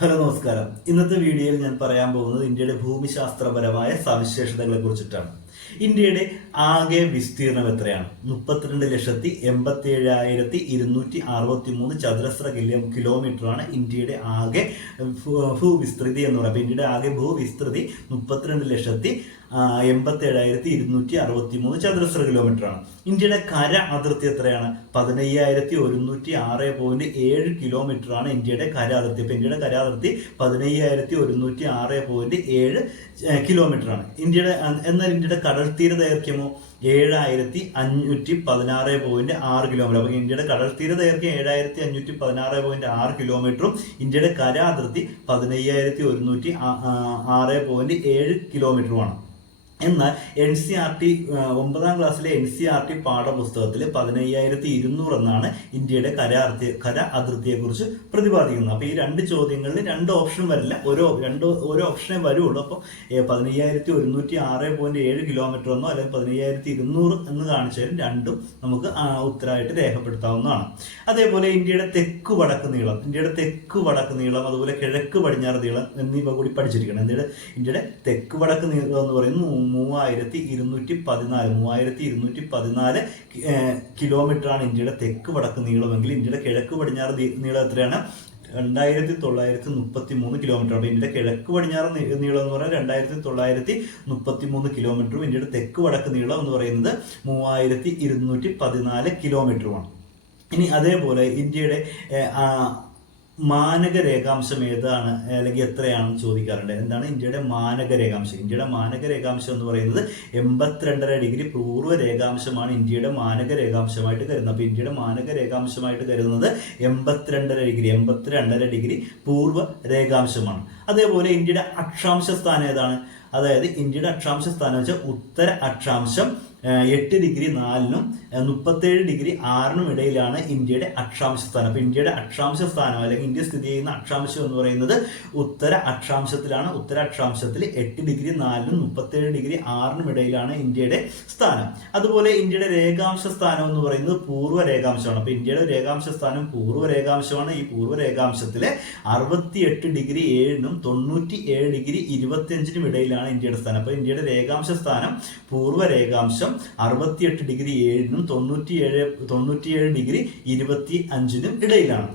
Hello നമസ്കാരം. ഇന്നത്തെ വീഡിയോയിൽ ഞാൻ പറയാൻ പോകുന്നത് ഇന്ത്യയുടെ ഭൂമിശാസ്ത്രപരമായ സവിശേഷതകളെ കുറിച്ചിട്ടാണ്. ഇന്ത്യയുടെ ആകെ വിസ്തീർണം എത്രയാണ്? 32,87,263 ചതുരശ്ര കിലോമീറ്ററാണ് ഇന്ത്യയുടെ ആകെ ഭൂവിസ്തൃതി എന്ന് പറയുന്നത്. ഇന്ത്യയുടെ ആകെ ഭൂവിസ്തൃതി 32,87,263 ചതുരശ്ര കിലോമീറ്ററാണ്. ഇന്ത്യയുടെ കര അതിർത്തി എത്രയാണ്? 15,106.7 കിലോമീറ്ററാണ് ഇന്ത്യയുടെ കര അതിർത്തി. ഇപ്പൊ ഇന്ത്യയുടെ കര അതിർത്തി 15,106.7 കിലോമീറ്ററാണ്. എന്നാൽ ഇന്ത്യയുടെ കടൽ തീര ദൈർഘ്യമോ 7,516.6 കിലോമീറ്റർ. അപ്പൊ ഇന്ത്യയുടെ കടൽ തീര ദൈർഘ്യം 7,516.6 കിലോമീറ്ററും ഇന്ത്യയുടെ കര അതിർത്തി 15,106.7 കിലോമീറ്ററുമാണ്. എന്നാൽ NCERT 9ാം ക്ലാസ്സിലെ NCERT പാഠപുസ്തകത്തിൽ 15,200 എന്നാണ് ഇന്ത്യയുടെ കര അതിർത്തിയെ കുറിച്ച് പ്രതിപാദിക്കുന്നത്. അപ്പൊ ഈ രണ്ട് ചോദ്യങ്ങളിൽ രണ്ട് ഓപ്ഷൻ വരില്ല, ഓരോ ഓപ്ഷനേ വരുള്ളൂ. അപ്പോൾ 15,106.7 കിലോമീറ്റർ എന്നോ അല്ലെങ്കിൽ 15,200 എന്ന് കാണിച്ചാലും രണ്ടും നമുക്ക് ഉത്തരമായിട്ട് രേഖപ്പെടുത്താവുന്നതാണ്. അതേപോലെ ഇന്ത്യയുടെ തെക്ക് വടക്ക് നീളം അതുപോലെ കിഴക്ക് പടിഞ്ഞാറ് നീളം എന്നിവ കൂടി പഠിച്ചിരിക്കണം. ഇന്ത്യയുടെ തെക്ക് വടക്ക് നീളം എന്ന് പറയുന്നത് 3,214 കിലോമീറ്റർ ആണ് ഇന്ത്യയുടെ തെക്ക് വടക്ക് നീളമെങ്കിൽ ഇന്ത്യയുടെ കിഴക്ക് പടിഞ്ഞാറ് നീളം എത്രയാണ്? 2,933 കിലോമീറ്റർ. അപ്പൊ ഇന്ത്യയുടെ കിഴക്ക് പടിഞ്ഞാറ് നീളം എന്ന് പറയുന്നത് 2,933 കിലോമീറ്ററും ഇന്ത്യയുടെ തെക്ക് വടക്ക് നീളം എന്ന് പറയുന്നത് 3,214 കിലോമീറ്ററുമാണ്. ഇനി അതേപോലെ ഇന്ത്യയുടെ മാനക രേഖാംശം ഏതാണ് അല്ലെങ്കിൽ എത്രയാണെന്ന് ചോദിക്കാറുണ്ട്. എന്താണ് ഇന്ത്യയുടെ മാനക രേഖാംശം? ഇന്ത്യയുടെ മാനക രേഖാംശം എന്ന് പറയുന്നത് 82.5 ഡിഗ്രി പൂർവ്വ രേഖാംശമാണ് ഇന്ത്യയുടെ മാനക രേഖാംശമായിട്ട് കരുതുന്നത്. അപ്പൊ ഇന്ത്യയുടെ മാനക രേഖാംശമായിട്ട് കരുതുന്നത് 82.5 ഡിഗ്രി പൂർവ്വ രേഖാംശമാണ്. അതേപോലെ ഇന്ത്യയുടെ അക്ഷാംശ സ്ഥാനം ഏതാണ്? അതായത് ഇന്ത്യയുടെ അക്ഷാംശ സ്ഥാനം വെച്ചാൽ ഉത്തര അക്ഷാംശം 8 ഡിഗ്രി 4-നും 37 ഡിഗ്രി 6-നും ഇടയിലാണ് ഇന്ത്യയുടെ അക്ഷാംശ സ്ഥാനം. അപ്പൊ ഇന്ത്യയുടെ അക്ഷാംശ സ്ഥാനം അല്ലെങ്കിൽ ഇന്ത്യ സ്ഥിതി ചെയ്യുന്ന അക്ഷാംശം എന്ന് പറയുന്നത് ഉത്തര അക്ഷാംശത്തിലാണ്. ഉത്തര അക്ഷാംശത്തിൽ 8 ഡിഗ്രി 4-നും 37 ഡിഗ്രി 6-നും ഇടയിലാണ് ഇന്ത്യയുടെ സ്ഥാനം. അതുപോലെ ഇന്ത്യയുടെ രേഖാംശ സ്ഥാനം എന്ന് പറയുന്നത് പൂർവ്വ രേഖാംശമാണ്. അപ്പൊ ഇന്ത്യയുടെ രേഖാംശ സ്ഥാനം പൂർവ്വ രേഖാംശമാണ്. ഈ പൂർവ്വ രേഖാംശത്തിലെ 68 ഡിഗ്രി 7-നും 97 ഡിഗ്രി 25-നും ഇടയിലാണ് ഇന്ത്യയുടെ സ്ഥാനം. അപ്പൊ ഇന്ത്യയുടെ രേഖാംശ സ്ഥാനം പൂർവ്വ രേഖാംശം 68 ഡിഗ്രി 7-നും 97 ഡിഗ്രി 25-നും ഇടയിലാണ്.